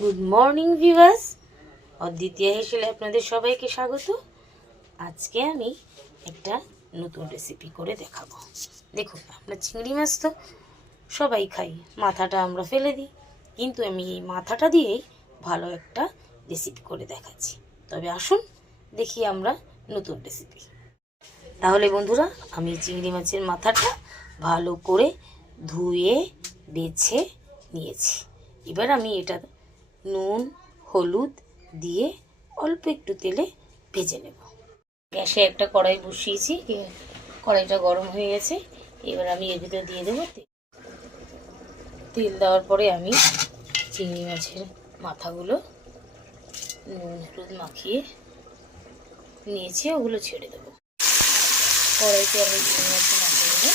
Good morning viewers, অদ্বিতীয়া হেসেলে আপনাদের সবাইকে স্বাগত। আজকে আমি একটা নতুন রেসিপি করে দেখাবো। দেখুন, আমরা চিংড়ি মাছ তো সবাই খাই, মাথাটা আমরা ফেলে দিই, কিন্তু আমি এই মাথাটা দিয়েই ভালো একটা রেসিপি করে দেখাচ্ছি। তবে আসুন দেখি আমরা নতুন রেসিপি। তাহলে বন্ধুরা, আমি চিংড়ি মাছের মাথাটা ভালো করে ধুয়ে বেছে নিয়েছি। এবার আমি এটা নুন হলুদ দিয়ে অল্প একটু তেলে ভেজে নেব। গ্যাসে একটা কড়াই বসিয়েছি, কড়াইটা গরম হয়ে গেছে। এবার আমি এর ভিতরে দিয়ে দেবো তেল। দেওয়ার পরে আমি চিংড়ি মাছের মাথাগুলো নুন হলুদ মাখিয়ে নিয়েছি, ওগুলো ছেড়ে দেবো। কড়াইতে আমি চিংড়ি মাছের মাথাগুলো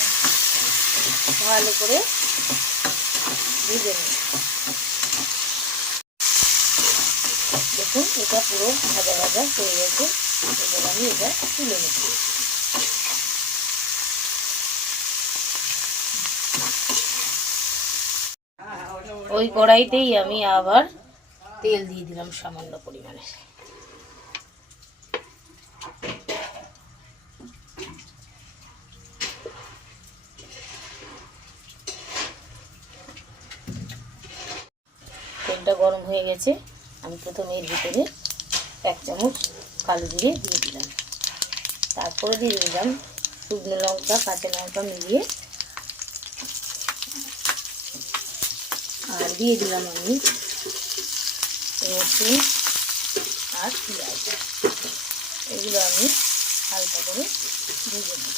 ভালো করে ভেজে নেব। দেখুন, এটা পুরো ভাজা ভাজা হয়ে গেছে। এবার আমি এটা তুলে নেব। ওই কড়াইতেই আমি আবার তেল দিয়ে দিলাম সামান্য পরিমাণে। তেলটা গরম হয়ে গেছে। আমি প্রথমে এর ভিতরে 1 চামচ কালো জিরে দিয়ে দিলাম, তারপরে দিয়ে দিলাম শুকনো লঙ্কা কাঁচা লঙ্কা মিলিয়ে, আর দিয়ে দিলাম আমি রসুন আর পেঁয়াজ। এগুলো আমি হালকা করে ভেজে নেব।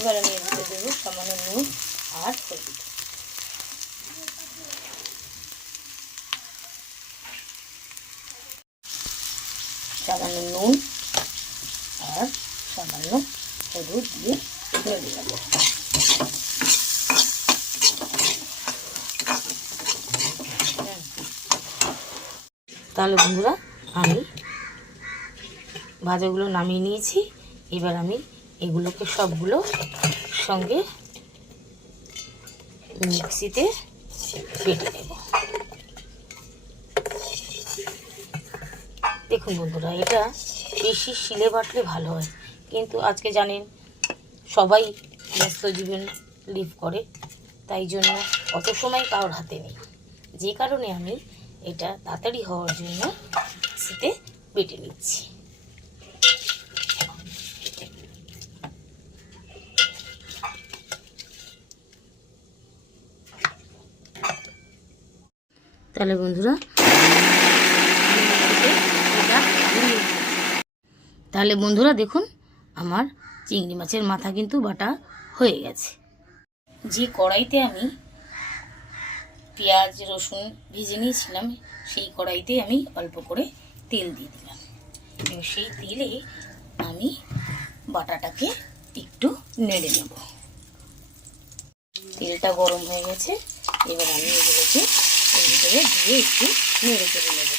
এবার আমি এর ভিতরে দেবো সামান্য নুন আর হলুদ। সামান্য নুন আর সামান্য হলুদ দিয়ে নেড়ে নেব। তাহলে বন্ধুরা, আমি ভাজাগুলো নামিয়ে নিয়েছি। এবার আমি এগুলোকে সবগুলো সঙ্গে মিক্সিতে বেটে নেব। দেখুন বন্ধুরা, এটা বেশি শিলে বাটলে ভালো হয়, কিন্তু আজকে জানেন সবাই ব্যস্ত জীবন লিভ করে, তাই জন্য অত সময় কারোর হাতে নেই। যে কারণে আমি এটা তাড়াতাড়ি হওয়ার জন্য মিক্সিতে বেটে নিচ্ছি। তাহলে বন্ধুরা, দেখুন আমার চিংড়ি মাছের মাথা কিন্তু বাটা হয়ে গেছে। যে কড়াইতে আমি পেঁয়াজ রসুন ভেজে নিয়েছিলাম, সেই কড়াইতে আমি অল্প করে তেল দিয়ে দিলাম, এবং সেই তেলে আমি বাটাটাকে একটু নেড়ে নেব। তেলটা গরম হয়ে গেছে। এবার আমি এগুলোকে এর ভিতরে দিয়ে একটু নেড়ে চেড়ে নেব।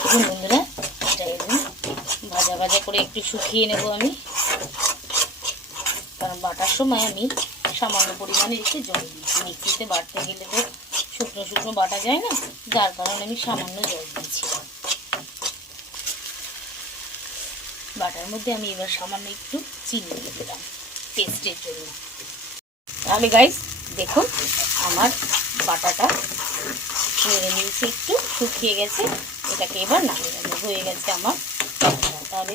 দেখুন বন্ধুরা, এটা একদম ভাজা ভাজা করে একটু শুকিয়ে নেব আমি, কারণ বাটার সময় আমি সামান্য পরিমাণে একটু জল দিয়েছি। মিক্সিতে বাটতে গেলে তো শুকনো শুকনো বাটা যায় না, যার কারণে আমি সামান্য জল দিয়েছি। বাটার মধ্যে আমি এবার সামান্য একটু চিনি দিয়ে দিলাম টেস্টের জন্য। তাহলে গাইস দেখুন, আমার বাটাটা নেড়ে নিয়েছি, একটু শুকিয়ে গেছে। এটাকে এবার নামিয়ে নেব। হয়ে গেছে আমার বাটা। তাহলে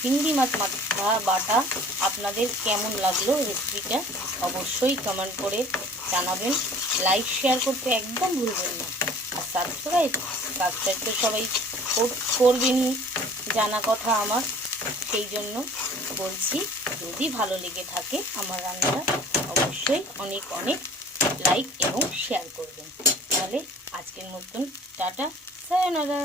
চিংড়ি মাছ মাথা বাটা আপনাদের কেমন লাগলো রেসিপিটা অবশ্যই কমেন্ট করে জানাবেন। লাইক শেয়ার করতে একদম ভুলবেন না। আর সাবস্ক্রাইব তো সবাই করবেনই, জানা কথা আমার। সেই জন্য বলছি, যদি ভালো লেগে থাকে আমার রান্নাটা অবশ্যই অনেক অনেক লাইক এবং শেয়ার করবেন। তাহলে আজকের মতন টাটা, সায়োনারা।